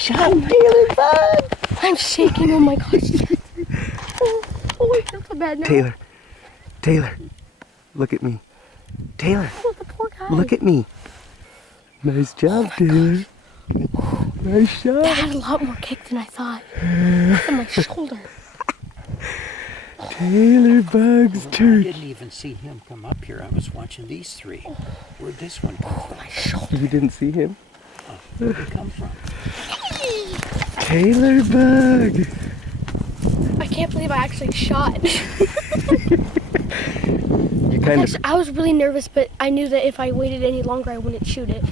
shot Taylor bug. I'm shaking. Oh my gosh. Oh, I feel so bad now. Taylor, look at me. Taylor, Oh, the poor guy. look at me. Nice job, Taylor. Nice shot. That had a lot more kick than I thought. It's on my shoulder. Taylor Bug's turkey. I didn't even see him come up here. I was watching these three. Where'd this one come from? My shoulder. You didn't see him? Where'd he come from? Taylor Bug. I can't believe I actually shot. You kind of. I was really nervous, but I knew that if I waited any longer, I wouldn't shoot it.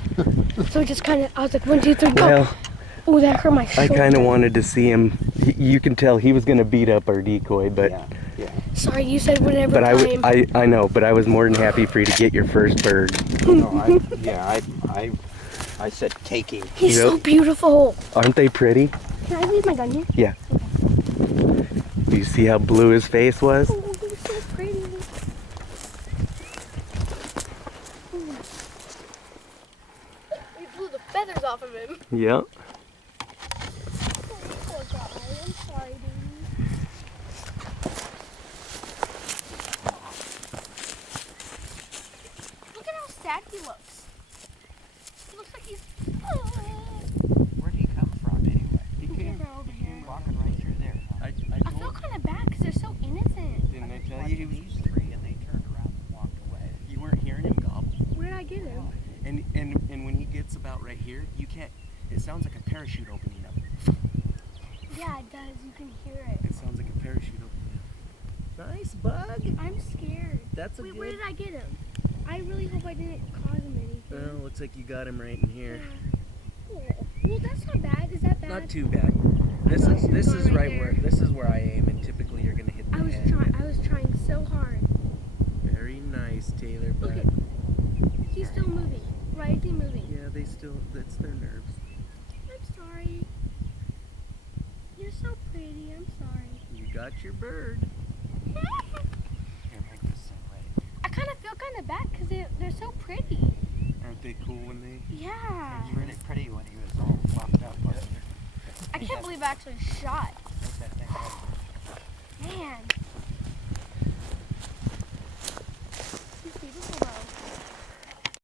So just kind of, I was like, 1, 2, 3, go. Well, Oh, that hurt my I shoulder. kind of wanted to see him. You can tell he was going to beat up our decoy, but. Yeah. Sorry, you said whatever But time. I know, but I was more than happy for you to get your first bird. No, I said taking. He's Yep. so beautiful. Aren't they pretty? Can I leave my gun here? Yeah. Do you see how blue his face was? Oh, he's so pretty. We blew the feathers off of him. Yep. Oh, poor guy. I'm sorry, baby. Look at how sad he looks. He looks like he's... Where'd he come from anyway? He came over here. Walking right through there. I I feel kind of bad because they're so innocent. Didn't I tell Watching you these three and they turned around and walked away. you weren't hearing him gobble? Where did I get him? And when he gets about right here, you can't. It sounds like a parachute opening up. Yeah, it does. You can hear it. It sounds like a parachute opening up. Nice bug. I'm scared. That's a Wait, good. where did I get him? I really hope I didn't cause him anything. Well, looks like you got him right in here. Oh, well, that's not bad. Is that bad? Not too bad. This thought is you were this going is right right there. where this is where I aim, and typically you're gonna hit the head. I was trying so hard. Very nice, Taylor. But Look at. He's still moving. Why is he moving? yeah, they still. That's their nerves. I'm sorry. You're so pretty. I'm sorry. You got your bird. Here, make this thing ready. I kind of feel kind of bad because they're so pretty. Aren't they cool when they? Yeah. He was really pretty when he was all fluffed up. Wasn't he? I can't believe I actually shot. What's that thing called?